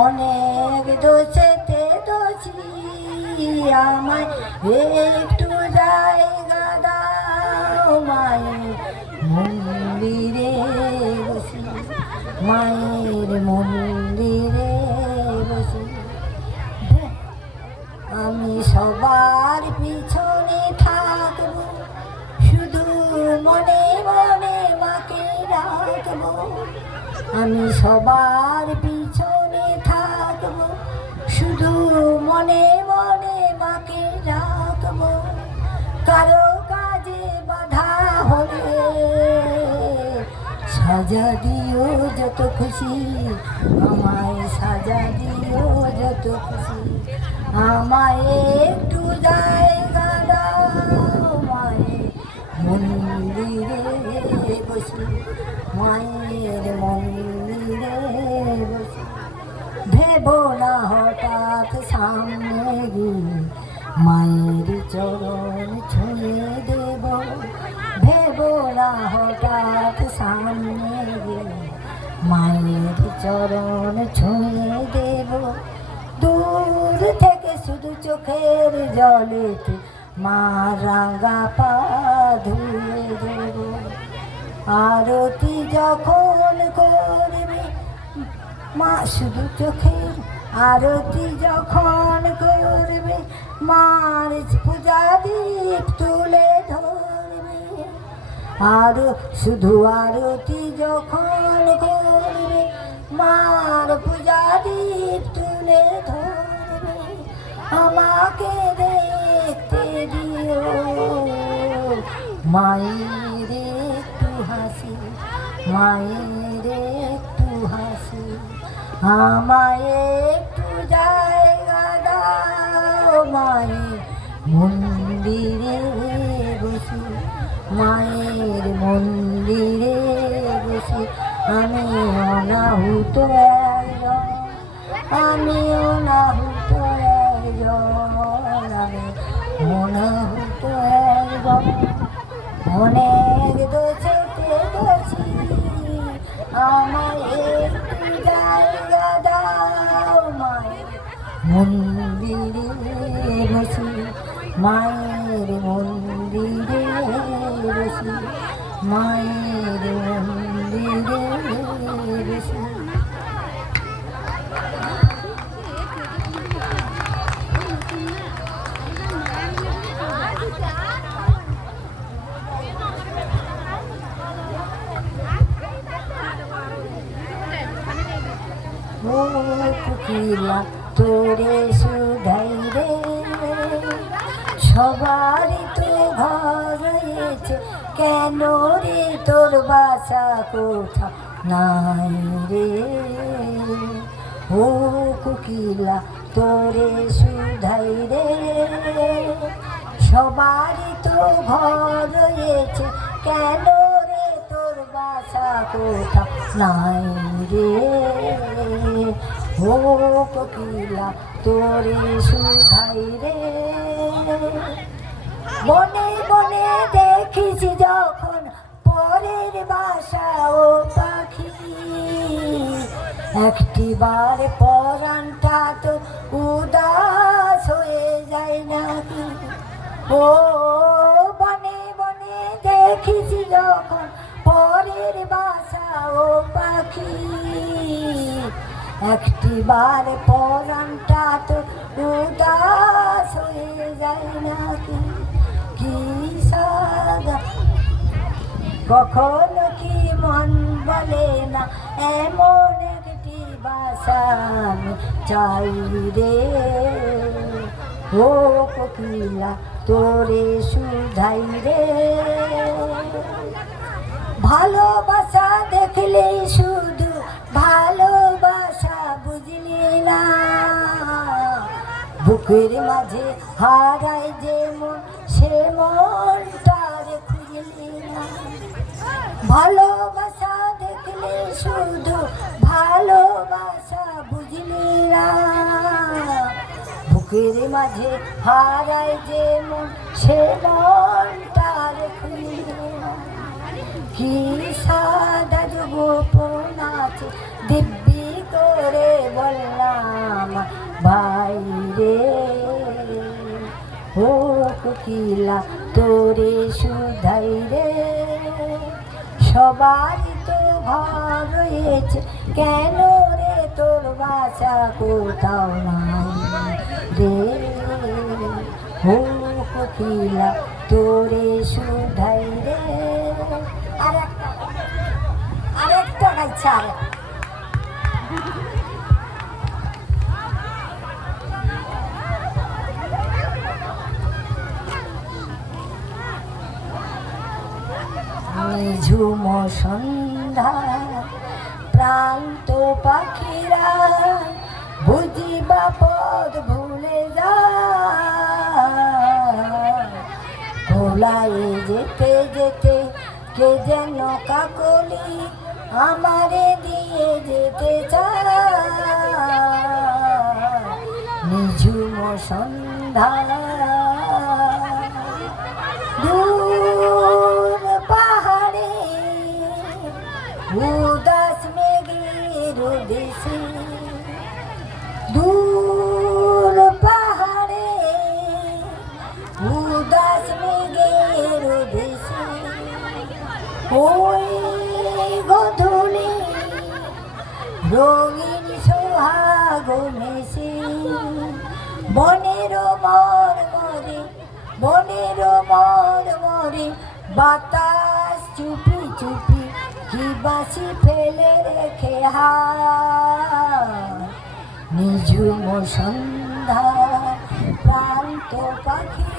অনেক দোষেতে দোষী আমায় একটু জায়গা দাও মায়ের মন্দিরে বসি, মায়ের মন্দিরে বসি। আমি সবার পিছনে থাকবো, শুধু মনে মনে মাকে রাখবো। আমি সবার পিছনে থাকবো, শুধু মনে মনে মাকে রাখবো। কারো কাজে বাধা হলে সাজা দিও যত খুশি, আমায় সাজা দিও যত খুশি। আমায় একটু জায়গা দাও মায়ের মন্দিরে বসি, মায়ের মন্দিরে বসি। ভেবো না হঠাৎ সামনে গিয়ে মায়ের চরণ ছুঁয়ে দেব। ভেবো না হঠাৎ সামনে গিয়ে মায়ের চরণ ছুঁয়ে দেব। দূর থেকে শুধু চোখের জলেতে মা রাঙা পা ধুয়ে দেব। আরতি যখন করবে মা, শুধু চোখের আরতি যখন করবে মার পূজা দীপ তুলে ধরবে। আর শুধু আরতি যখন করবে মার পূজা দীপ তুলে ধরবে। আমাকে দেখতে দিও মায়ের একটু হাসি, মায়ের একটু হাসি। আমায় একটু জায়গা দাও মায়ের মন্দিরে বসি, মায়ের মন্দিরে বসি। আমি অনাহুত একজন, আমি অনাহুত একজন, আমি অনাহুত একজন। অনেক দোষেতে দোষী আমায় একটু জায়গা দাও মায়ের মন্দিরে বসি, মায়ের মন্দিরে বসি, মায়ের মন্দিরে বসি। ও কোকিলা তোরে শুধাই রে, সবারই তো ঘর রয়েছে, কেন রে তোর বাসা কোথা নাই রে। ও কোকিলা তোরে শুধাই রে, সবারই তো ঘর রয়েছে, কেন রে তোর বাসা কোথা নাই রে। ও কোকিলা তোরে শুধাই রে, বনে বনে দেখিস যখন পরের বাসা ও পাখি, একটিবার পরাণটা তো উদাস হয়ে যায় নাকি। ও বনে বনে দেখিস যখন পরের বাসা ও পাখি, একটিবার পরাণটা তো উদাস হয়ে যায় নাকি। কি সাদা কখনো কি মন বলে না এমন একটি বাসা আমি চাই রে। ও কোকিলা তোরে শুধাই রে, ভালোবাসা দেখলে শুধু ভালোবাসা বুঝলি না, বুকের মাঝে হারায় যে মন সে মনটার খুঁজলি না। ভালোবাসা দেখলে শুধু ভালোবাসা বুঝলি না, বুকের মাঝে হারায় যে মন সে মনটার খুঁজলি না। কি সাদা গোপন আছে দিব্যি করে বললাম তোরে শুধাই রে, সবারই তো ঘর রয়েছে, কেন রে তোর বাসা কোথাও নাই রে। ও কোকিলা তোরে শুধাই রে। আরেকটা গাইছে আরেকটা। নিঝুম সন্ধ্যা প্রান্ত পাখিরা বুঝিবা পথ ভুলে যায়, ভোলাই যেতে যেতে কে যেন কাকলি আমারে দিয়ে যেতে চায়। নিঝুম সন্ধ্যা দূর পাহাড়ে উদাস মেঘের দেশে, দূর পাহাড়ে উদাস মেঘের দেশে, ওই গধূলি রঙিন সোহাগ মেশে, বনের মরমরে বনের মরমরে বাতাস চুপি চুপি কি বাঁশি ফেলে রেখে হায়। নিঝুম সন্ধ্যা প্রান্ত পাখি